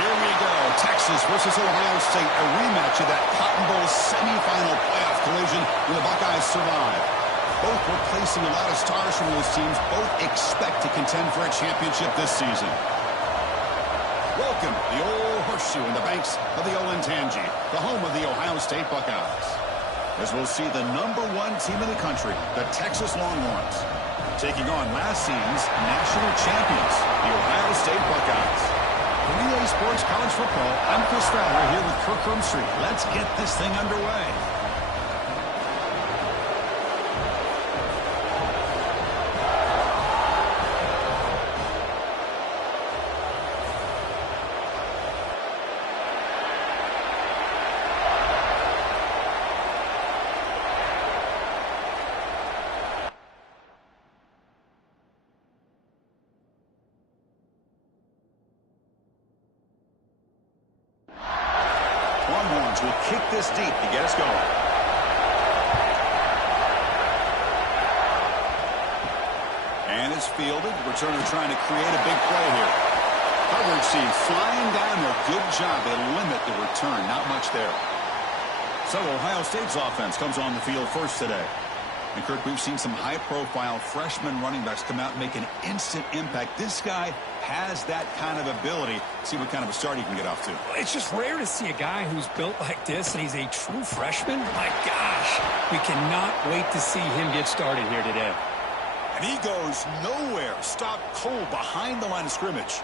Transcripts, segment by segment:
Here we go. Texas versus Ohio State. A rematch of that Cotton Bowl semifinal playoff collision when the Buckeyes survived. Both were placing a lot of stars from those teams. Both expect to contend for a championship this season. Welcome, the old horseshoe in the banks of the Olentangy, the home of the Ohio State Buckeyes. As we'll see the #1 team in the country, the Texas Longhorns, taking on last season's national champions, the Ohio State Buckeyes. For EA Sports College Football, I'm Chris Fowler here with Kirk Street. Let's get this thing underway. Longhorns will kick this deep to get us going. And it's fielded. Returner trying to create a big play here. Coverage team flying down there. Good job. They limit the return. Not much there. So Ohio State's offense comes on the field first today. And, Kirk, we've seen some high-profile freshman running backs come out and make an instant impact. This guy has that kind of ability. See what kind of a start he can get off to. It's just rare to see a guy who's built like this, and he's a true freshman. My gosh, we cannot wait to see him get started here today. And he goes nowhere. Stopped cold behind the line of scrimmage.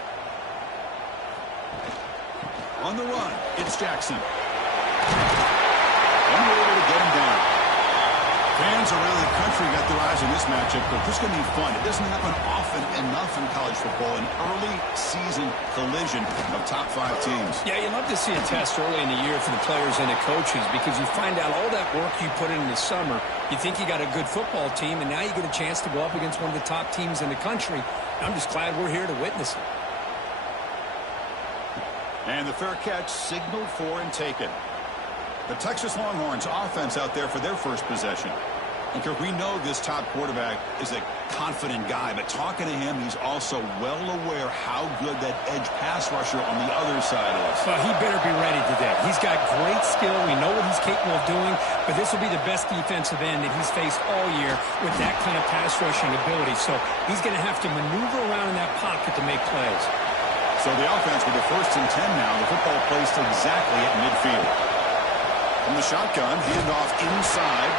On the run, it's Jackson. And we're able to get him down. Fans around the country got their eyes on this matchup, but this is going to be fun. It doesn't happen often enough in college football, an early season collision of top 5 teams. Yeah, you love to see a test early in the year for the players and the coaches because you find out all that work you put in the summer. You think you got a good football team, and now you get a chance to go up against one of the top teams in the country. I'm just glad we're here to witness it. And the fair catch signaled for and taken. The Texas Longhorns offense out there for their first possession. And Kirk, we know this top quarterback is a confident guy, but talking to him, he's also well aware how good that edge pass rusher on the other side is. Well, he better be ready today. He's got great skill. We know what he's capable of doing, but this will be the best defensive end that he's faced all year with that kind of pass rushing ability. So he's going to have to maneuver around in that pocket to make plays. So the offense with the 1st and 10 now, the football placed exactly at midfield. From the shotgun, handoff inside.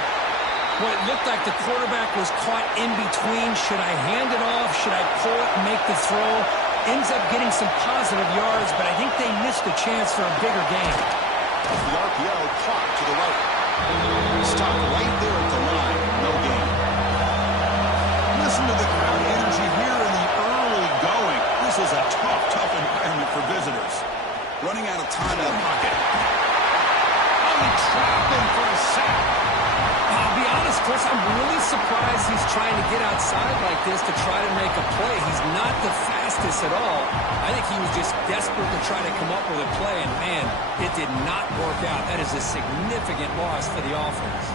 Well, it looked like the quarterback was caught in between. Should I hand it off? Should I pull it and make the throw? Ends up getting some positive yards, but I think they missed a chance for a bigger gain. The RPO caught to the right. Stopped right there at the line. No gain. Listen to the crowd energy here in the early going. This is a tough environment for visitors. Running out of time in the pocket. Trapped him for a sack. I'll be honest, Chris, I'm really surprised he's trying to get outside like this to try to make a play. He's not the fastest at all. I think he was just desperate to try to come up with a play, and man, it did not work out. That is a significant loss for the offense.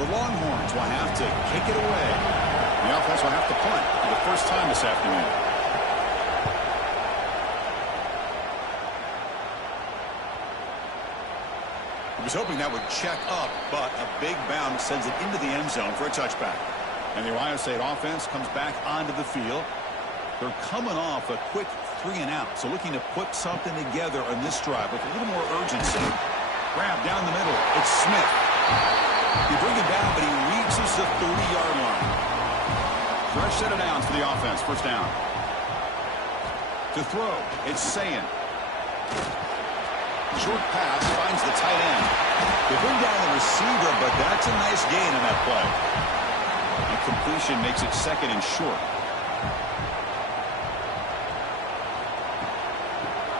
The Longhorns will have to kick it away. The offense will have to punt for the first time this afternoon. He was hoping that would check up, but a big bounce sends it into the end zone for a touchback. And the Ohio State offense comes back onto the field. They're coming off a quick 3 and out, so looking to put something together on this drive with a little more urgency. Grab down the middle. It's Smith. He brings it down, but he reaches the 30-yard line. Fresh set of downs for the offense. First down. To throw, it's Sayin. Short pass finds the tight end. They bring down the receiver, but that's a nice gain on that play. And completion makes it 2nd and short.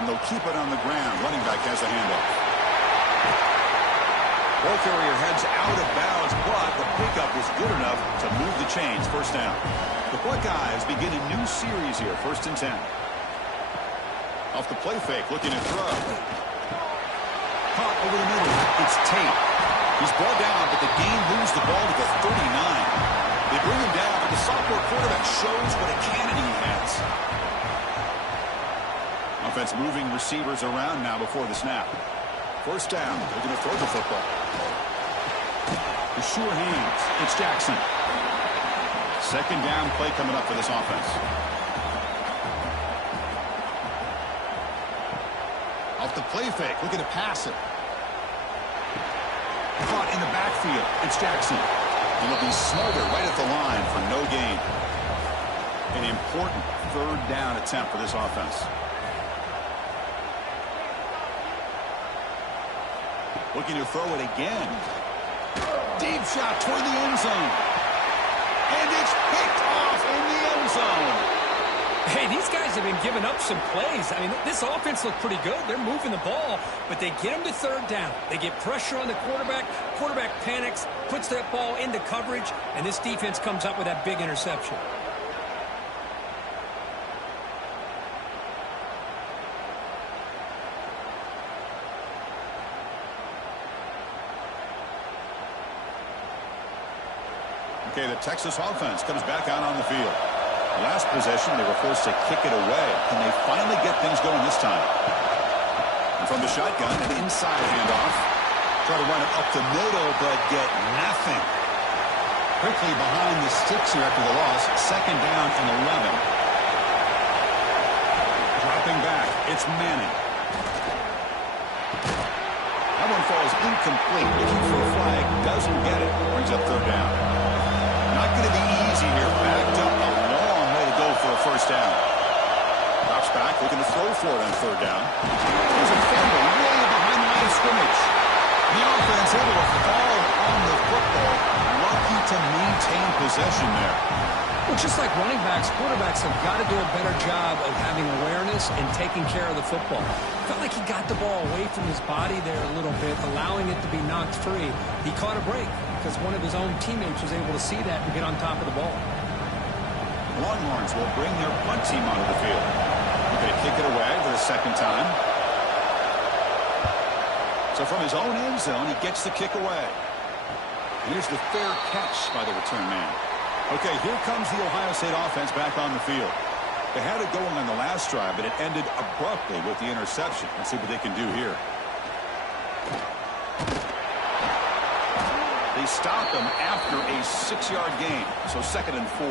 And they'll keep it on the ground. Running back has a handoff. Ball carrier heads out of bounds, but the pickup was good enough to move the chains. First down. The Buckeyes begin a new series here. 1st and 10. Off the play fake, looking to throw. Caught over the middle. It's Tate. He's brought down, but the game moves the ball to the 39. They bring him down, but the sophomore quarterback shows what a cannon he has. Offense moving receivers around now before the snap. First down. They're going to throw the football. The sure hands. It's Jackson. Second down play coming up for this offense. Off the play fake. Looking to pass it. Caught in the backfield. It's Jackson. He'll be smothered right at the line for no gain. An important third down attempt for this offense. Looking to throw it again. Deep shot toward the end zone. And it's picked off in the end zone. Hey, these guys have been giving up some plays. I mean, this offense looked pretty good. They're moving the ball, but they get them to third down. They get pressure on the quarterback. Quarterback panics, puts that ball into coverage, and this defense comes up with that big interception. Okay, the Texas offense comes back out on the field. Last possession, they were forced to kick it away. Can they finally get things going this time? And from the shotgun, an inside handoff. Try to run it up the middle, but get nothing. Quickly behind the sticks here after the loss. Second down and 11. Dropping back, it's Manning. That one falls incomplete. Looking for a flag, doesn't get it. Brings up third down. Not going to be easy here. Backed up a long way to go for a first down. Drops back, looking to throw for it on third down. There's a fumble way behind the line of scrimmage. The offense able to fall on the football. Lucky to maintain possession there. Well, just like running backs, quarterbacks have got to do a better job of having awareness and taking care of the football. Felt like he got the ball away from his body there a little bit, allowing it to be knocked free. He caught a break because one of his own teammates was able to see that and get on top of the ball. Longhorns will bring their punt team onto the field. They're going to kick it away for the second time. So from his own end zone, he gets the kick away. Here's the fair catch by the return man. Okay, here comes the Ohio State offense back on the field. They had it going on the last drive, but it ended abruptly with the interception. Let's see what they can do here. They stopped them after a 6-yard gain, so 2nd and 4.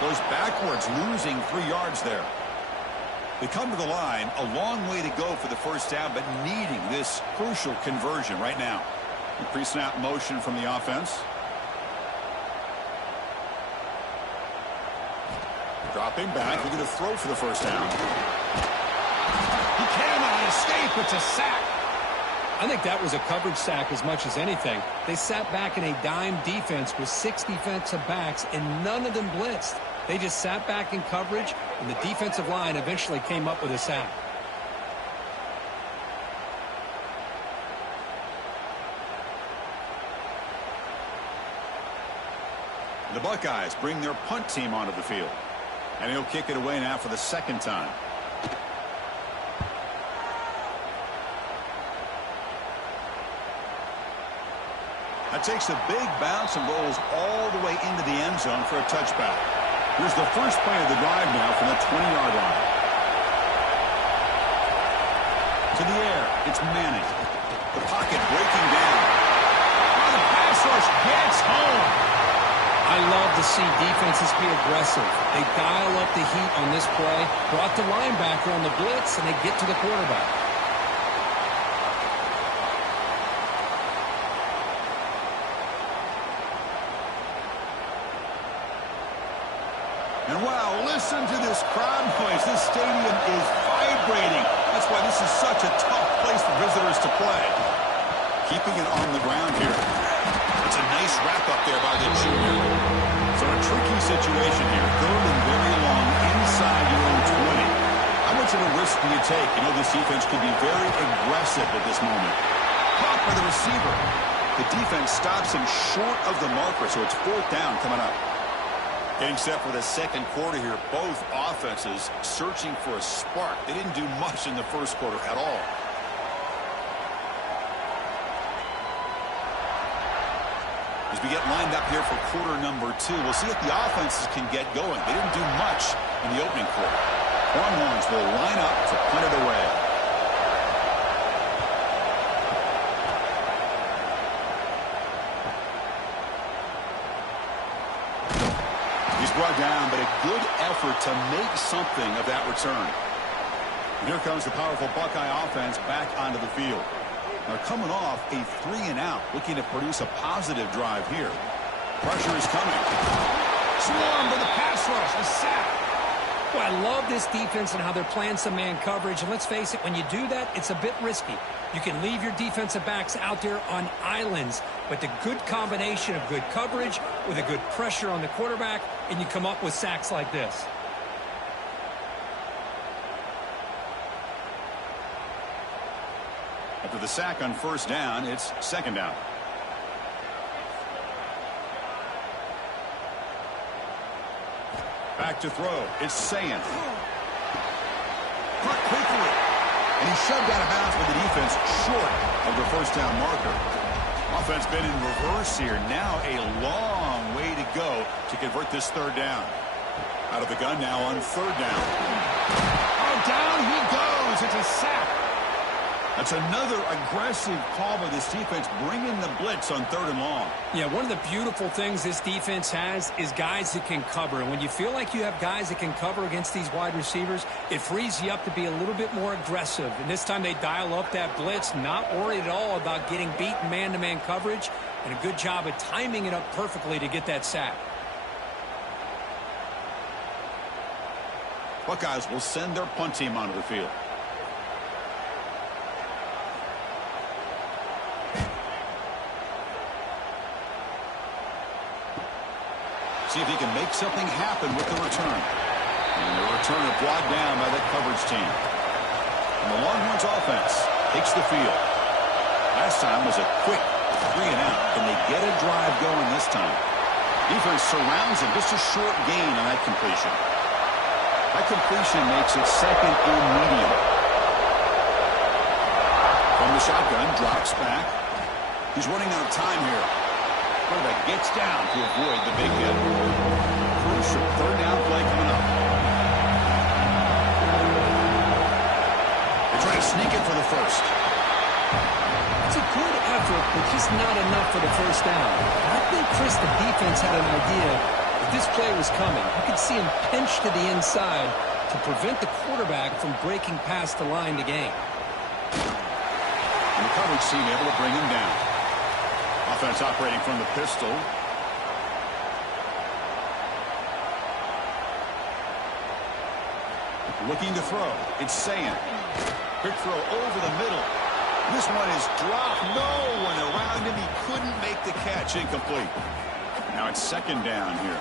Goes backwards, losing 3 yards there. They come to the line, a long way to go for the first down, but needing this crucial conversion right now. The pre-snap motion from the offense. Dropping back, looking to throw for the first down. He cannot escape, it's a sack. I think that was a coverage sack as much as anything. They sat back in a dime defense with 6 defensive backs, and none of them blitzed. They just sat back in coverage, and the defensive line eventually came up with a sack. The Buckeyes bring their punt team onto the field. And he'll kick it away now for the second time. That takes a big bounce and rolls all the way into the end zone for a touchback. Here's the first play of the drive now from the 20-yard line. To the air, it's Manning. The pocket breaking down. Oh, the pass rush gets home. I love to see defenses be aggressive. They dial up the heat on this play, brought the linebacker on the blitz, and they get to the quarterback. And wow, listen to this crowd noise. This stadium is vibrating. That's why this is such a tough place for visitors to play. Keeping it on the ground here. It's a nice wrap up there by the junior. So a tricky situation here. 3rd and very long inside your own 20. How much of a risk do you take? You know this defense could be very aggressive at this moment. Caught by the receiver. The defense stops him short of the marker, so it's 4th down coming up. Getting set for the second quarter here. Both offenses searching for a spark. They didn't do much in the first quarter at all. As we get lined up here for quarter number 2, we'll see if the offenses can get going. They didn't do much in the opening quarter. Longhorns will line up to punt it away. He's brought down, but a good effort to make something of that return. And here comes the powerful Buckeye offense back onto the field. They're coming off a 3-and-out, looking to produce a positive drive here. Pressure is coming. Swarm to the pass rush, a sack. Well, I love this defense and how they're playing some man coverage. And let's face it, when you do that, it's a bit risky. You can leave your defensive backs out there on islands, but the good combination of good coverage with a good pressure on the quarterback, and you come up with sacks like this. After the sack on first down, it's second down. Back to throw. It's Sayin. Caught quickly. And he's shoved out of bounds with the defense short of the first down marker. Offense been in reverse here. Now a long way to go to convert this third down. Out of the gun now on third down. Oh, down he goes. It's a sack. That's another aggressive call by this defense, bringing the blitz on third and long. Yeah, one of the beautiful things this defense has is guys that can cover. And when you feel like you have guys that can cover against these wide receivers, it frees you up to be a little bit more aggressive. And this time they dial up that blitz, not worried at all about getting beaten man-to-man coverage, and a good job of timing it up perfectly to get that sack. Buckeyes will send their punt team onto the field. See if he can make something happen with the return. And the return is brought down by that coverage team. And the Longhorns offense takes the field. Last time was a quick 3-and-out. Can they get a drive going this time? Defense surrounds him. Just a short gain on that completion. That completion makes it second and medium. From the shotgun, drops back. He's running out of time here. Quarterback gets down to avoid the big hit. Crucial third down play coming up. They try to sneak it for the first. It's a good effort, but just not enough for the first down. I think, Chris, the defense had an idea that this play was coming. You could see him pinch to the inside to prevent the quarterback from breaking past the line to gain. And the coverage team able to bring him down. Offense operating from the pistol. Looking to throw. It's Sayin. Quick throw over the middle. This one is dropped. No one around him. He couldn't make the catch. Incomplete. Now it's second down here.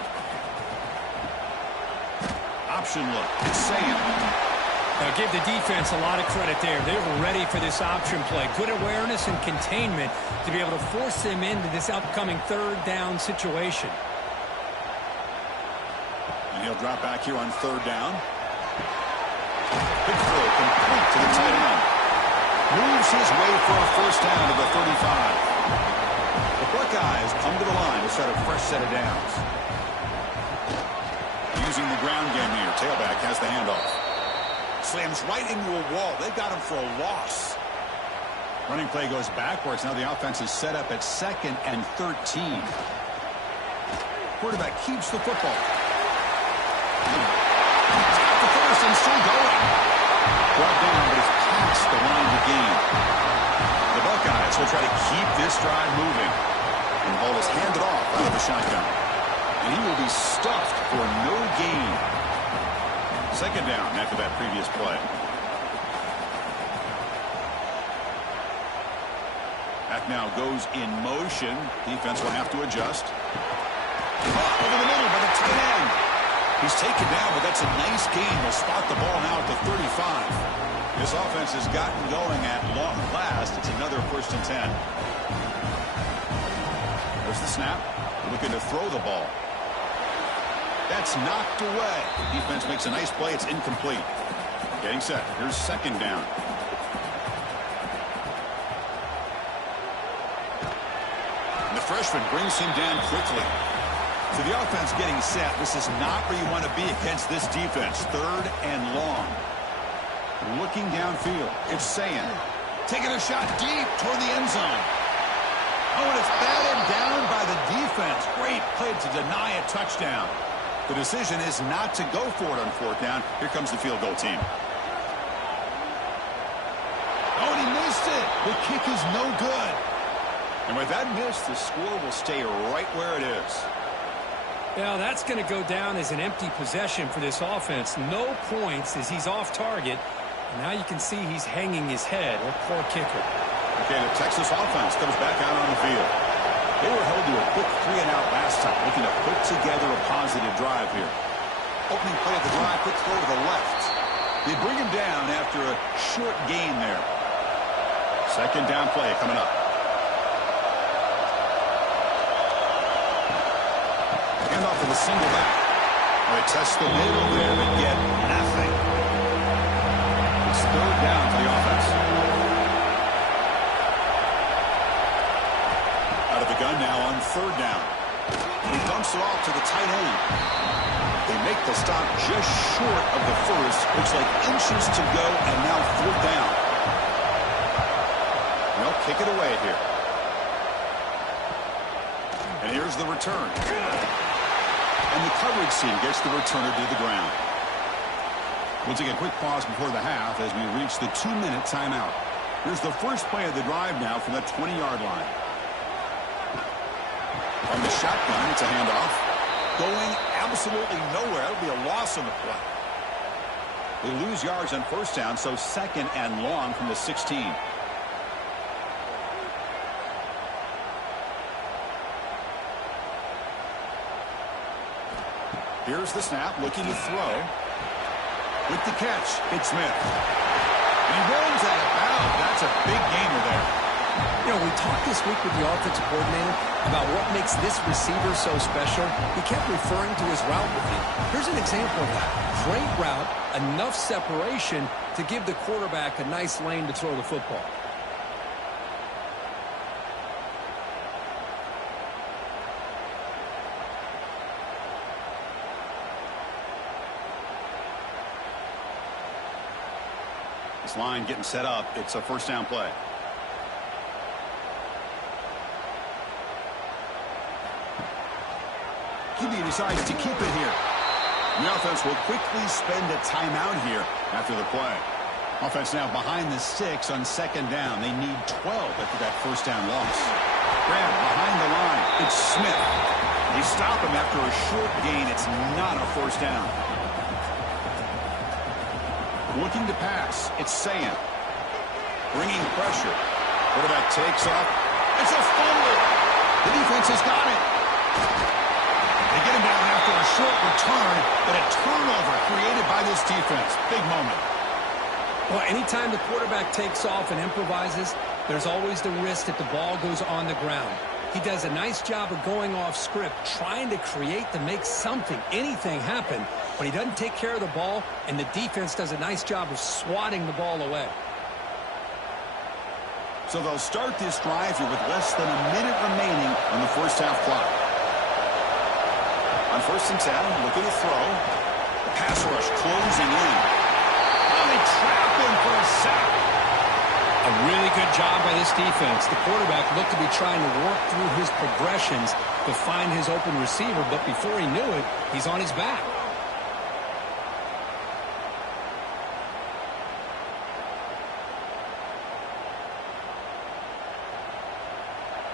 Option look. It's Sayin. Now give the defense a lot of credit there. They were ready for this option play. Good awareness and containment to be able to force them into this upcoming third down situation. And he'll drop back here on third down. Big throw complete to the tight end. Moves his way for a first down to the 35. The Buckeyes come to the line to start a fresh set of downs. Using the ground game here. Tailback has the handoff. Slams right into a wall. They've got him for a loss. Running play goes backwards. Now the offense is set up at 2nd and 13. Quarterback keeps the football. Got the first and still going. Brought down, but it's past the line to gain. The Buckeyes will try to keep this drive moving. And the ball is handed off out of the shotgun. And he will be stuffed for no gain. Second down after that previous play. Back now goes in motion. Defense will have to adjust. Over the middle by the tight end. He's taken down, but that's a nice gain. They'll spot the ball now at the 35. This offense has gotten going at long last. It's another 1st and 10. There's the snap. Looking to throw the ball. That's knocked away. The defense makes a nice play. It's incomplete. Getting set. Here's second down. And the freshman brings him down quickly. So the offense getting set. This is not where you want to be against this defense. Third and long. Looking downfield. It's Sayin. Taking a shot deep toward the end zone. Oh, and it's batted down by the defense. Great play to deny a touchdown. The decision is not to go for it on fourth down. Here comes the field goal team. Oh, and he missed it. The kick is no good. And with that miss, the score will stay right where it is. Yeah, that's going to go down as an empty possession for this offense. No points as he's off target. And now you can see he's hanging his head. A poor kicker. Okay, the Texas offense comes back out on the field. They were held to a quick 3-and-out last time, looking to put together a positive drive here. Opening play of the drive, quick throw to the left. They bring him down after a short gain there. Second down play coming up. Handoff to the single back. They test the middle there, but get nothing. It's third down for the offense. Out of the gun now on third down. And he dumps it off to the tight end. They make the stop just short of the first. Looks like inches to go, and now fourth down. They'll kick it away here. And here's the return. And the coverage team gets the returner to the ground. We'll take a quick pause before the half as we reach the 2-minute timeout. Here's the first play of the drive now from the 20-yard line. On the shotgun, it's a handoff. Going absolutely nowhere. That'll be a loss on the play. They lose yards on first down, so second and long from the 16. Here's the snap, looking to throw. With the catch, it's Smith. And he rolls out of bounds. That's a big gainer there. You know, we talked this week with the offensive coordinator about what makes this receiver so special. He kept referring to his route with him. Here's an example of that. Great route, enough separation to give the quarterback a nice lane to throw the football. This line getting set up. It's a first down play. QB decides to keep it here. The offense will quickly spend a timeout here after the play. Offense now behind the 6 on second down. They need 12 after that first down loss. Grab behind the line. It's Smith. They stop him after a short gain. It's not a first down. Looking to pass. It's Sayin. Bringing pressure. Quarterback takes off. It's a fumble. The defense has got it. They get him down after a short return, but a turnover created by this defense. Big moment. Well, anytime the quarterback takes off and improvises, there's always the risk that the ball goes on the ground. He does a nice job of going off script, trying to create to make something, anything happen, but he doesn't take care of the ball, and the defense does a nice job of swatting the ball away. So they'll start this drive here with less than a minute remaining on the first half clock. On first and 10, looking to throw. The pass rush closing in. Oh, they trap him for a sack. A really good job by this defense. The quarterback looked to be trying to work through his progressions to find his open receiver, but before he knew it, he's on his back.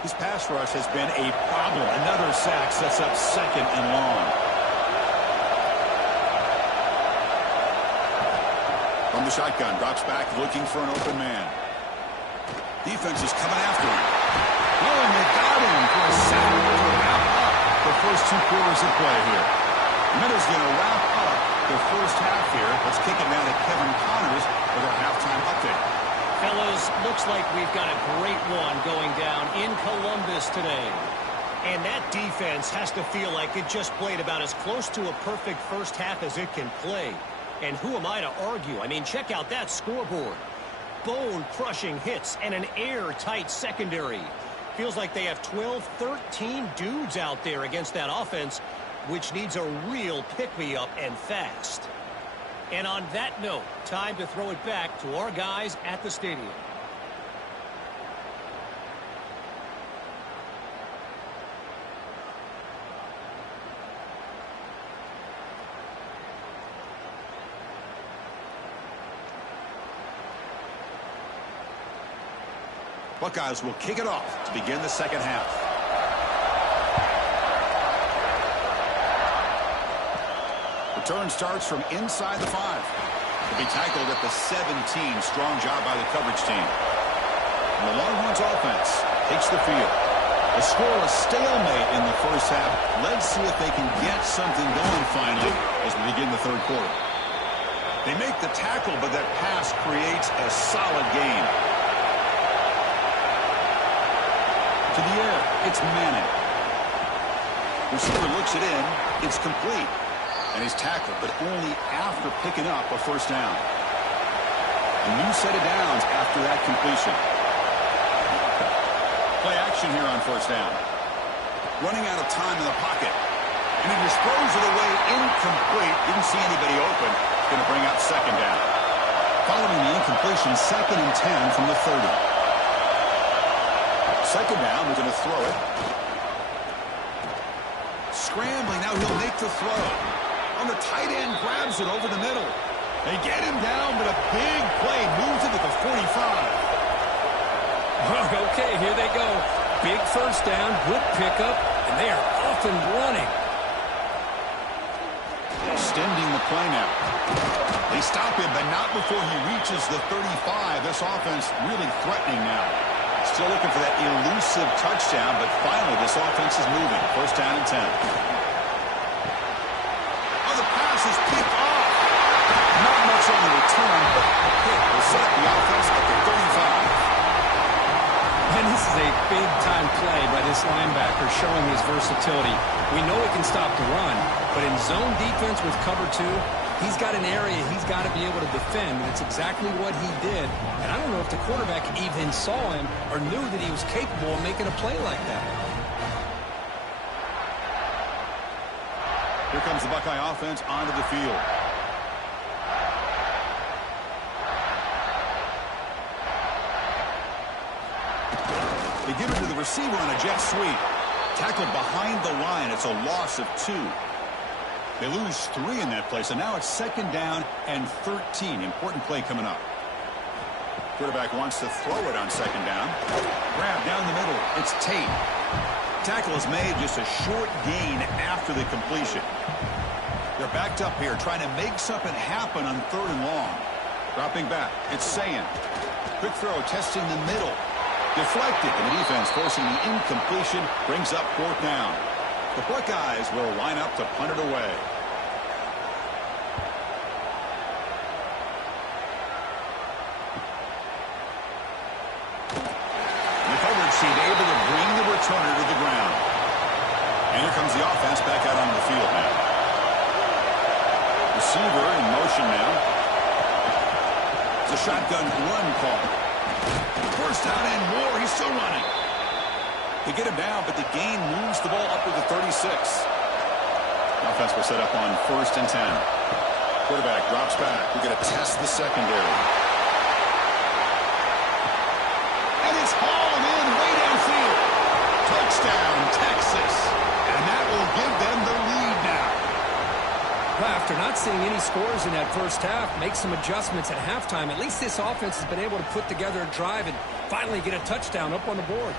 This pass rush has been a problem. Another sack sets up second and long. From the shotgun, drops back looking for an open man. Defense is coming after him. Oh, and they got him for a sack to wrap up the first 2 quarters of play here. Minutes going to wrap up the first half here. Let's kick it now to Kevin Connors with our halftime update. Fellas, looks like we've got a great one going down in Columbus today. And that defense has to feel like it just played about as close to a perfect first half as it can play. And who am I to argue? I mean, check out that scoreboard. Bone-crushing hits and an airtight secondary. Feels like they have 12, 13 dudes out there against that offense, which needs a real pick-me-up and fast. And on that note, time to throw it back to our guys at the stadium. Buckeyes will kick it off to begin the second half. Return starts from inside the 5. To be tackled at the 17. Strong job by the coverage team. And the Longhorns offense takes the field. A scoreless stalemate in the first half. Let's see if they can get something going finally as we begin the third quarter. They make the tackle, but that pass creates a solid gain. To the air, it's Manning. Receiver looks it in, it's complete. And he's tackled, but only after picking up a first down. A new set of downs after that completion. Play action here on first down. Running out of time in the pocket. And he just throws it away incomplete. Didn't see anybody open. It's going to bring up second down. Following the incompletion, 2nd and 10 from the 30. Second down, we're going to throw it. Scrambling, now he'll make the throw. On the tight end, grabs it over the middle. They get him down, but a big play moves it to the 45. Okay, here they go. Big first down, good pickup, and they are off and running. Extending the play now. They stop him, but not before he reaches the 35. This offense really threatening now. Still looking for that elusive touchdown, but finally this offense is moving. First down and 10. Oh, the pass is picked off. Not much on the return, but hit will set the offense at the 35. And this is a big-time play by this linebacker showing his versatility. We know he can stop the run, but in zone defense with cover 2, he's got an area he's got to be able to defend, and it's exactly what he did. And I don't know if the quarterback even saw him or knew that he was capable of making a play like that. Here comes the Buckeye offense onto the field. They give it to the receiver on a jet sweep. Tackled behind the line. It's a loss of 2. They lose 3 in that play, so now it's second down and 13. Important play coming up. Quarterback wants to throw it on second down. Grab down the middle. It's Tate. Tackle is made, just a short gain after the completion. They're backed up here, trying to make something happen on 3rd and long. Dropping back, it's Sayin. Quick throw, testing the middle. Deflected, and the defense forcing the incompletion, brings up 4th down. The Buckeyes will line up to punt it away. The coverage team able to bring the returner to the ground. And here comes the offense back out onto the field now. Receiver in motion now. It's a shotgun run call. First down and more. He's still running. They get him down, but the gain moves the ball up to the 36. Offense will set up on 1st and 10. Quarterback drops back. We're going to test the secondary. And it's hauled in way downfield. Touchdown, Texas. And that will give them the lead now. Well, after not seeing any scores in that first half, make some adjustments at halftime. At least this offense has been able to put together a drive and finally get a touchdown up on the board.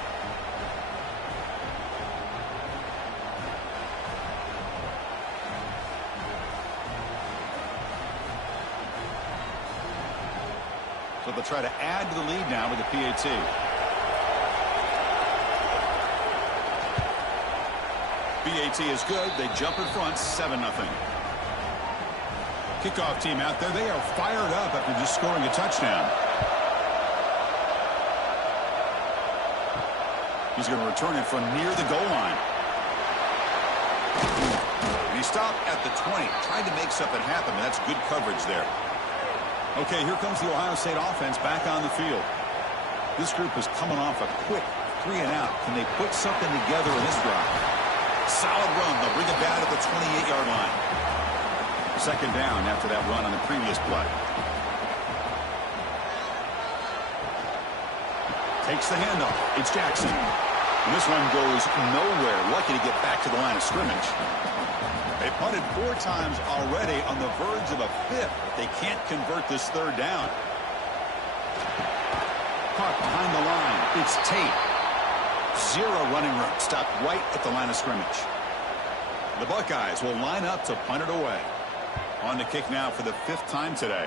So they'll try to add to the lead now with the PAT. PAT is good. They jump in front, 7-0. Kickoff team out there. They are fired up after just scoring a touchdown. He's going to return it from near the goal line. And he stopped at the 20, trying to make something happen. That's good coverage there. Okay, here comes the Ohio State offense back on the field. This group is coming off a quick 3 and out. Can they put something together in this drive? Solid run. They'll bring it back at the 28-yard line. Second down after that run on the previous play. Takes the handoff. It's Jackson. And this one goes nowhere. Lucky to get back to the line of scrimmage. They punted 4 times already, on the verge of a 5th. They can't convert this third down. Caught behind the line. It's Tate. 0 running room. Stopped right at the line of scrimmage. The Buckeyes will line up to punt it away. On the kick now for the 5th time today.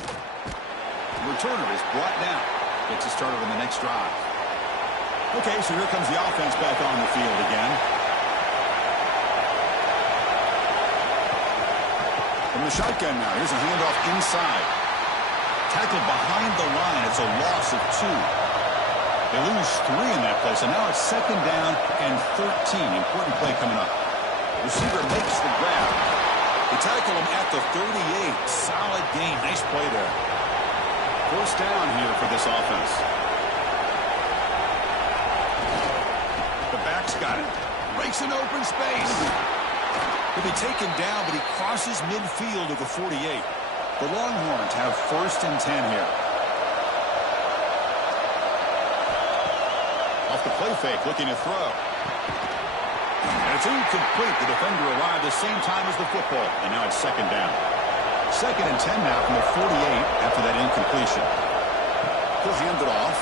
The returner is brought down. Gets us started on the next drive. Okay, so here comes the offense back on the field again. From the shotgun now, here's a handoff inside. Tackled behind the line. It's a loss of 2. They lose 3 in that play, so now it's second down and 13. Important play coming up. Receiver makes the grab. They tackle him at the 38. Solid game. Nice play there. First down here for this offense. The back's got it. Breaks an open space. He'll be taken down, but he crosses midfield of the 48. The Longhorns have first and 10 here. Off the play fake, looking to throw. And it's incomplete. The defender arrived the same time as the football, and now it's second down. Second and 10 now from the 48 after that incompletion. He'll hand it off.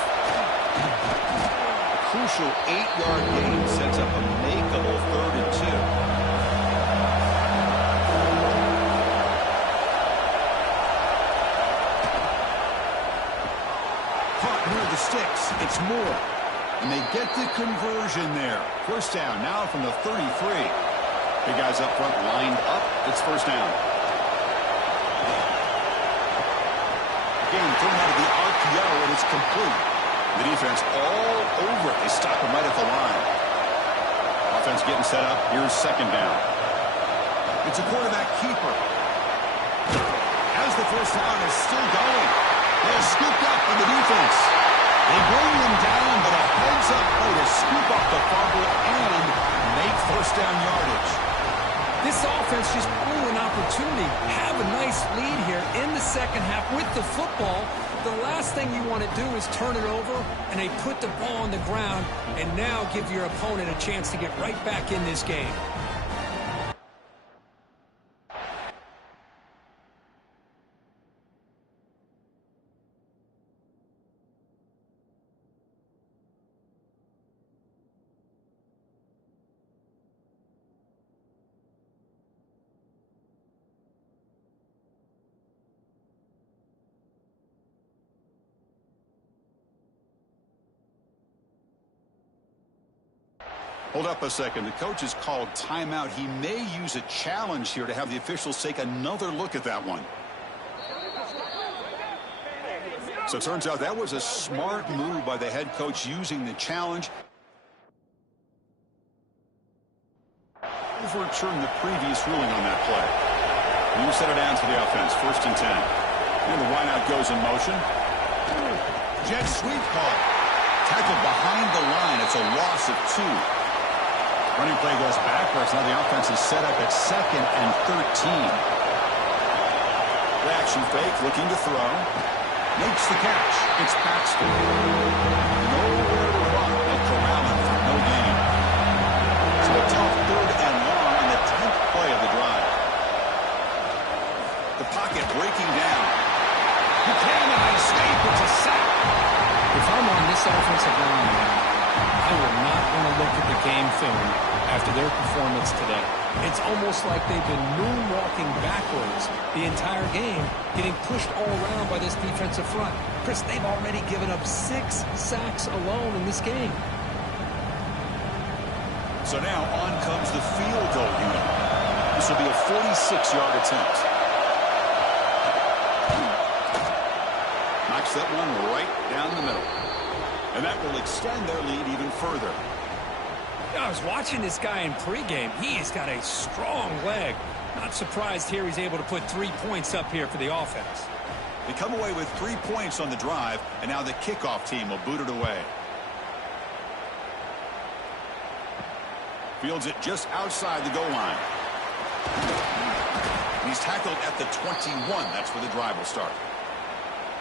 A crucial 8-yard gain sets up a makeable 3rd and 2. Caught near the sticks. It's Moore. And they get the conversion there. First down now from the 33. Big guys up front lined up. It's first down. Game thrown out of the RPO, and it's complete. The defense all over it. They stop him right at the line. Offense getting set up. Here's second down. It's a quarterback keeper. As the first down is still going. They're scooped up in the defense. They bring them down, but a heads-up play to scoop up the fumble and make first down yardage. This offense just blew an opportunity. Have a nice lead here in the second half with the football. The last thing you want to do is turn it over, and they put the ball on the ground and now give your opponent a chance to get right back in this game. Hold up a second. The coach has called timeout. He may use a challenge here to have the officials take another look at that one. So it turns out that was a smart move by the head coach using the challenge. Overturn the previous ruling on that play. You set it down to the offense. First and 10. And the wideout goes in motion. Jet sweep call. Tackled behind the line. It's a loss of 2. Running play goes backwards. Now the offense is set up at second and 13. Reaction fake, looking to throw. Makes the catch. It's Paxton. Nowhere to run at corralling for no gain. So a tough 3rd and long on the 10th play of the drive. The pocket breaking down. You cannot escape. It's a sack. If I'm on this offensive line, I will not want to look at the game film after their performance today. It's almost like they've been moonwalking backwards the entire game, getting pushed all around by this defensive front. Chris, they've already given up 6 sacks alone in this game. So now on comes the field goal unit. This will be a 46-yard attempt. Knocks that one right down the middle. And that will extend their lead even further. I was watching this guy in pregame. He's got a strong leg. Not surprised here he's able to put 3 points up here for the offense. They come away with 3 points on the drive, and now the kickoff team will boot it away. Fields it just outside the goal line. He's tackled at the 21. That's where the drive will start.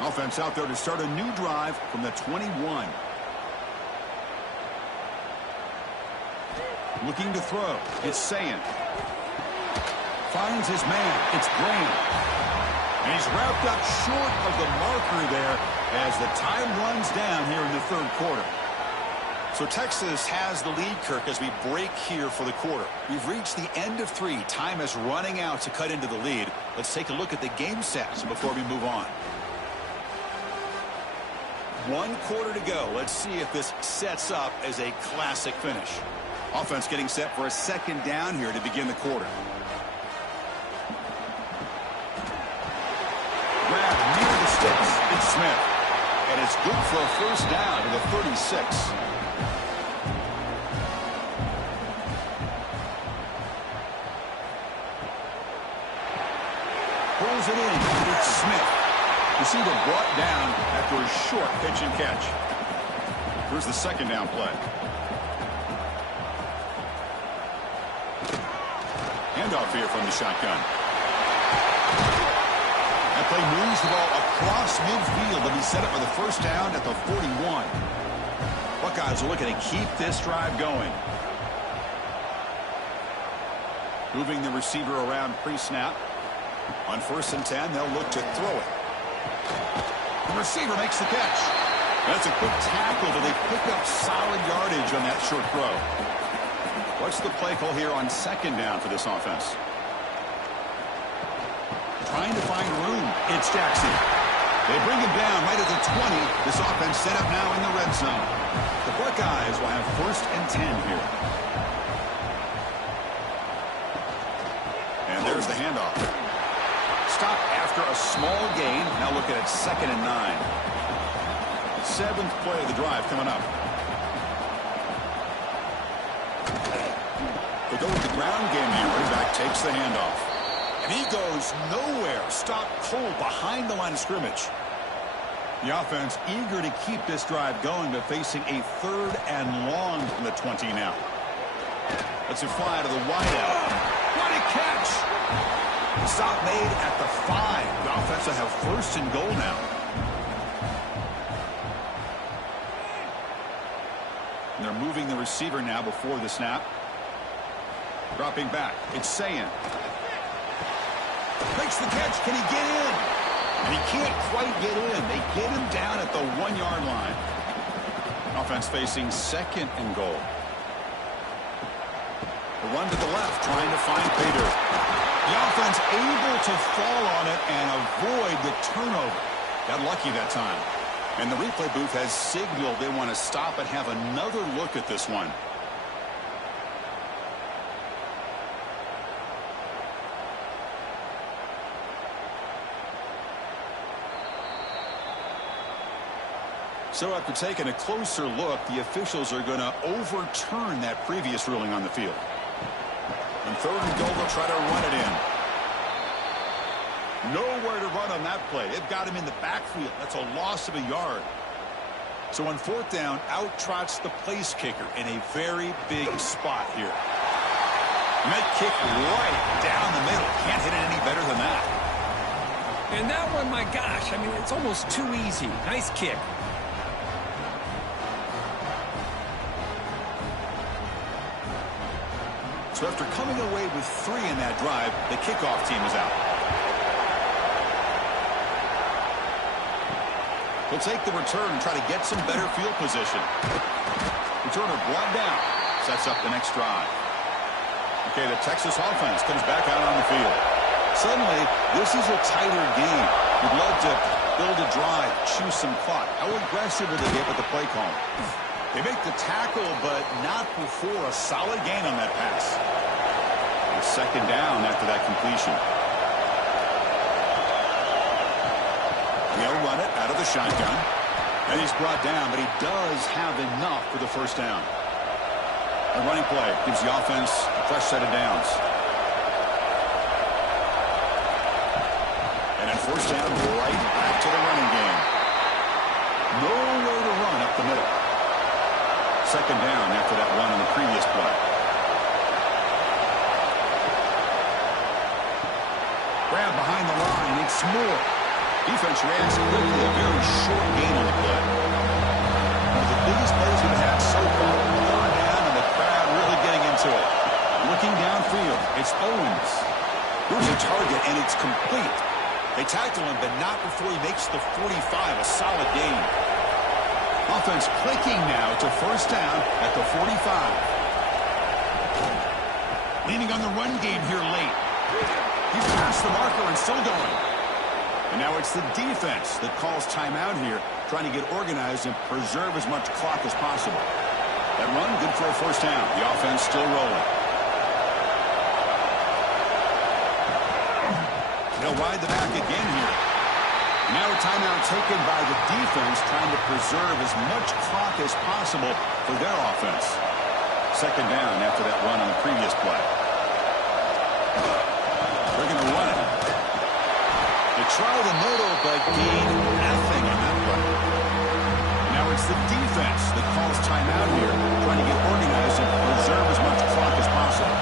Offense out there to start a new drive from the 21. Looking to throw. It's Sayin. Finds his man. It's Graham. And he's wrapped up short of the marker there as the time runs down here in the third quarter. So Texas has the lead, Kirk, as we break here for the quarter. We've reached the end of 3. Time is running out to cut into the lead. Let's take a look at the game stats before we move on. 1 quarter to go. Let's see if this sets up as a classic finish. Offense getting set for a second down here to begin the quarter. Grab near the sticks. It's Smith. And it's good for a first down to the 36. Pulls it in. It's Smith. Receiver brought down after a short pitch and catch. Here's the second down play. Handoff here from the shotgun. That play moves the ball across midfield. They'll be set up for the first down at the 41. Buckeyes are looking to keep this drive going. Moving the receiver around pre-snap. On 1st and 10, they'll look to throw it. The receiver makes the catch. That's a quick tackle, but they pick up solid yardage on that short throw. What's the play call here on second down for this offense? Trying to find room. It's Jackson. They bring him down right at the 20. This offense set up now in the red zone. The Buckeyes will have 1st and 10 here. And there's the handoff. Stop after a small gain. Now looking at 2nd and 9. 7th play of the drive coming up. They go with the ground game here. Running back takes the handoff. And he goes nowhere. Stop cold behind the line of scrimmage. The offense eager to keep this drive going, but facing a 3rd and long from the 20 now. Let's it fly to the wideout. What a catch! Stop made at the 5. The offense will have 1st and goal now. And they're moving the receiver now before the snap. Dropping back. It's Sayin. Makes the catch. Can he get in? And he can't quite get in. They get him down at the 1-yard line. Offense facing 2nd and goal. A run to the left, trying to find Peter. The offense able to fall on it and avoid the turnover. Got lucky that time. And the replay booth has signaled they want to stop and have another look at this one. So after taking a closer look, the officials are going to overturn that previous ruling on the field. On 3rd and goal, they'll try to run it in. Nowhere to run on that play. They've got him in the backfield. That's a loss of a yard. So on 4th down, out trots the place kicker in a very big spot here. And that kick right down the middle. Can't hit it any better than that. And that one, my gosh, I mean, it's almost too easy. Nice kick. So after coming away with 3 in that drive, the kickoff team is out. He'll take the return and try to get some better field position. Returner brought down. Sets up the next drive. Okay, the Texas offense comes back out on the field. Suddenly, this is a tighter game. We'd love to build a drive, choose some clock. How aggressive will they get with the play call? They make the tackle, but not before a solid gain on that pass. A 2nd down after that completion. They'll run it out of the shotgun. And he's brought down, but he does have enough for the first down. A running play gives the offense a fresh set of downs. And then first down, right back to the running game. Nowhere to run up the middle. Second down after that run on the previous play. Grab behind the line. It's more. Defense reacts quickly. A very short gain on the play. One of the biggest plays we've had so far. Third down and the crowd really getting into it. Looking downfield. It's Owens. Here's a target and it's complete. They tackle him, but not before he makes the 45. A solid gain. Offense clicking now to first down at the 45. Leaning on the run game here late. He's past the marker and still going. And now it's the defense that calls timeout here, trying to get organized and preserve as much clock as possible. That run, good for a first down. The offense still rolling. They'll ride the back again here. Now a timeout taken by the defense, trying to preserve as much clock as possible for their offense. Second down after that run on the previous play. They're going to run it. They try the middle, but gain nothing on that play. Now it's the defense that calls timeout here, trying to get organized and preserve as much clock as possible.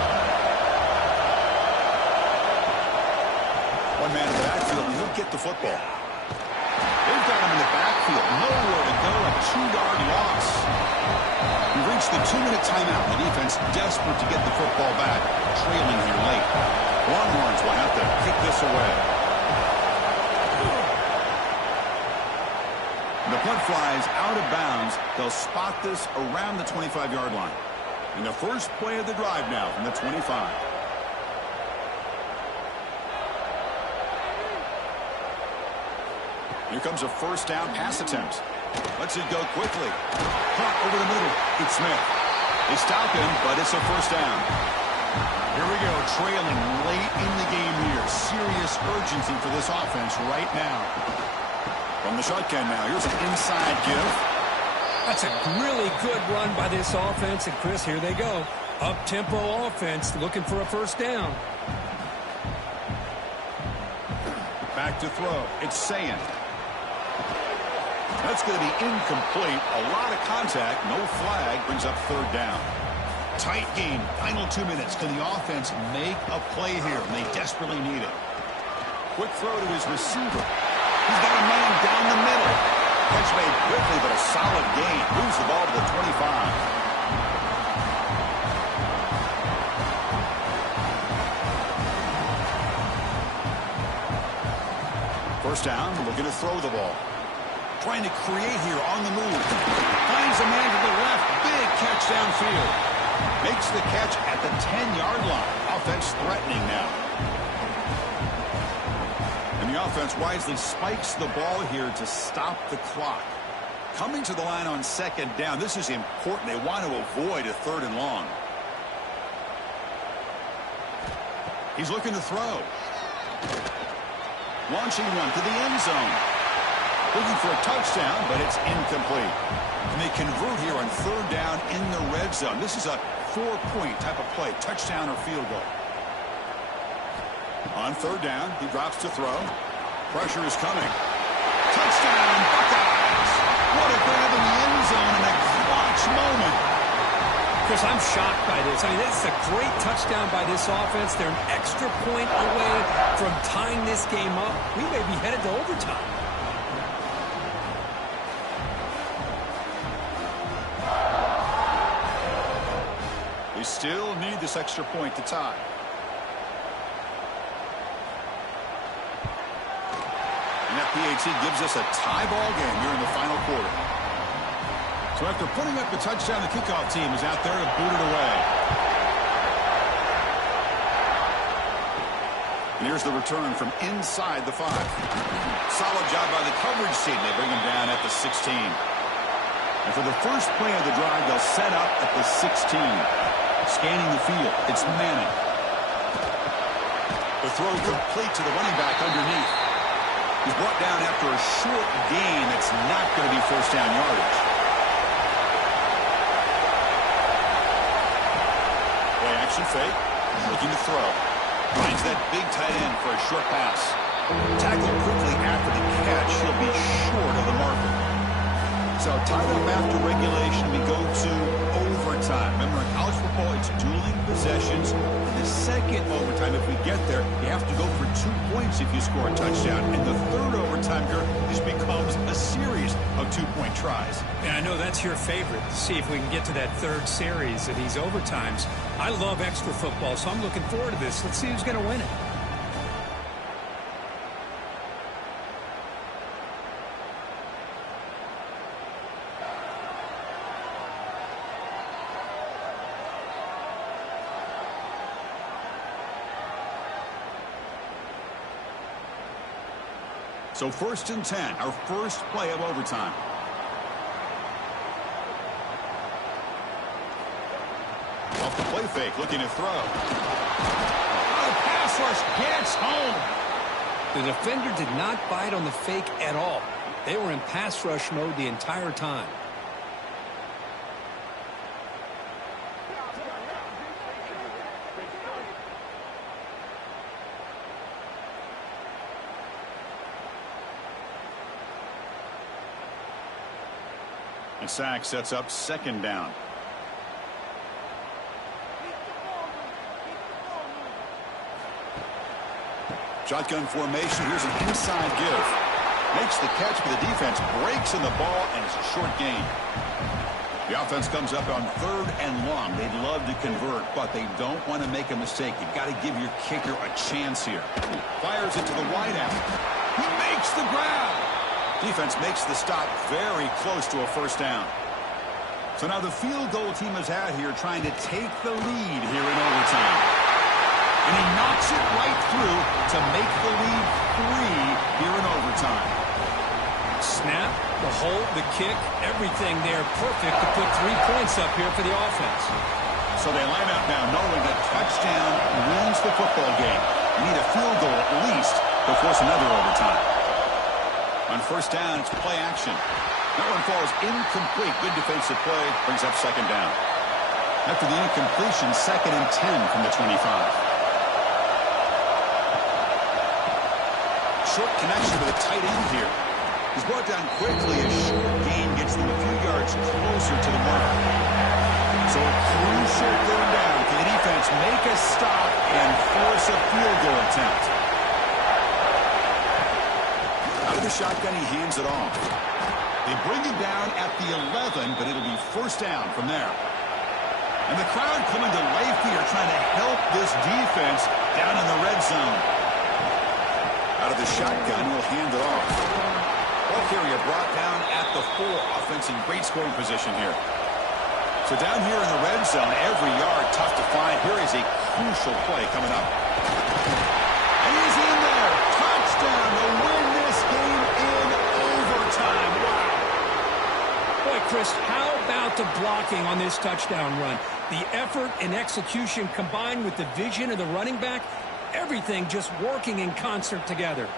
One man in the backfield, and he'll get the football. They've got him in the backfield. Nowhere to go. A 2-yard loss. We've reached the 2-minute timeout. The defense desperate to get the football back. Trailing here late. Longhorns will have to kick this away. The punt flies out of bounds. They'll spot this around the 25-yard line. And the first play of the drive now from the 25. Here comes a first down pass attempt. Lets it go quickly. Caught over the middle. It's Smith. They stop him, but it's a first down. Here we go, trailing late in the game here. Serious urgency for this offense right now. From the shotgun now, here's an inside give. That's a really good run by this offense. And, Chris, here they go. Up-tempo offense looking for a first down. Back to throw. It's Sayin. That's going to be incomplete. A lot of contact. No flag. Brings up third down. Tight game. Final 2 minutes. Can the offense make a play here? And they desperately need it. Quick throw to his receiver. He's got a man down the middle. Catch made quickly, but a solid gain. Moves the ball to the 25. First down. Looking to throw the ball. Trying to create here on the move. Finds a man to the left. Big catch downfield. Makes the catch at the 10-yard line. Offense threatening now. And the offense wisely spikes the ball here to stop the clock. Coming to the line on second down. This is important. They want to avoid a third and long. He's looking to throw. Launching one to the end zone. Looking for a touchdown, but it's incomplete. And they convert here on third down in the red zone. This is a 4-point type of play, touchdown or field goal. On third down, he drops to throw. Pressure is coming. Touchdown, Buckeyes! What a grab in the end zone in a clutch moment. Chris, I'm shocked by this. I mean, this is a great touchdown by this offense. They're an extra point away from tying this game up. We may be headed to overtime. They still need this extra point to tie. And that PAT gives us a tie ball game here in the final quarter. So after putting up the touchdown, the kickoff team is out there to boot it away. And here's the return from inside the 5. Solid job by the coverage team. They bring him down at the 16. And for the first play of the drive, they'll set up at the 16. Scanning the field. It's Manning. The throw complete to the running back underneath. He's brought down after a short gain. That's not going to be first down yardage. Motion fake. Looking to throw. Finds that big tight end for a short pass. Tackled quickly after the catch. He'll be short of the marker. So tied up after regulation, we go to overtime. Remember, in college football, it's dueling possessions. In the second overtime, if we get there, you have to go for 2 points if you score a touchdown. And the third overtime here, this becomes a series of 2-point tries. And I know that's your favorite. See if we can get to that third series of these overtimes. I love extra football, so I'm looking forward to this. Let's see who's going to win it. So 1st and 10, our first play of overtime. Off the play fake, looking to throw. Oh, pass rush gets home. The defender did not bite on the fake at all. They were in pass rush mode the entire time. And sack sets up 2nd down. Shotgun formation. Here's an inside give. Makes the catch, but the defense breaks in the ball, and it's a short gain. The offense comes up on 3rd and long. They'd love to convert, but they don't want to make a mistake. You've got to give your kicker a chance here. Fires it to the wideout. He makes the grab. Defense makes the stop very close to a 1st down. So now the field goal team is out here trying to take the lead here in overtime. And he knocks it right through to make the lead 3 here in overtime. Snap, the hold, the kick, everything there perfect to put 3 points up here for the offense. So they line up now knowing that touchdown wins the football game. You need a field goal at least to force another overtime. On 1st down, it's play action. That one falls incomplete. Good defensive play. Brings up 2nd down. After the incompletion, 2nd and 10 from the 25. Short connection with a tight end here. He's brought down quickly. A short gain gets them a few yards closer to the mark. So a crucial third down. Can the defense make a stop and force a field goal attempt? Out of the shotgun, he hands it off. They bring him down at the 11, but it'll be 1st down from there. And the crowd coming to life here, trying to help this defense down in the red zone. Out of the shotgun, he'll hand it off. Ball carrier brought down at the 4. Offense in great scoring position here. So down here in the red zone, every yard tough to find. Here is a crucial play coming up. And he's in there. Touchdown to win this game in overtime. Wow. Boy, Chris, how about the blocking on this touchdown run? The effort and execution combined with the vision of the running back, everything just working in concert together.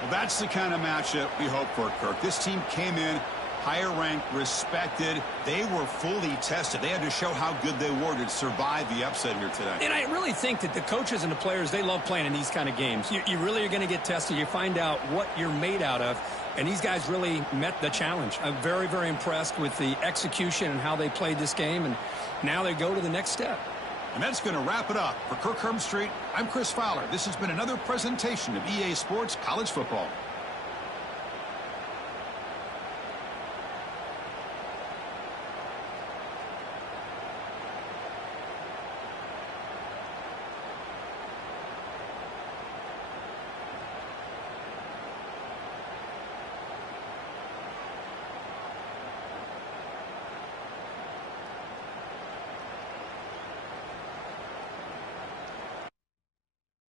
Well, that's the kind of matchup we hope for, Kirk. This team came in higher ranked, respected. They were fully tested. They had to show how good they were to survive the upset here today. And I really think that the coaches and the players, they love playing in these kind of games. You really are going to get tested. You find out what you're made out of. And these guys really met the challenge. I'm very, very impressed with the execution and how they played this game. And now they go to the next step. And that's going to wrap it up. For Kirk Street, I'm Chris Fowler. This has been another presentation of EA Sports College Football.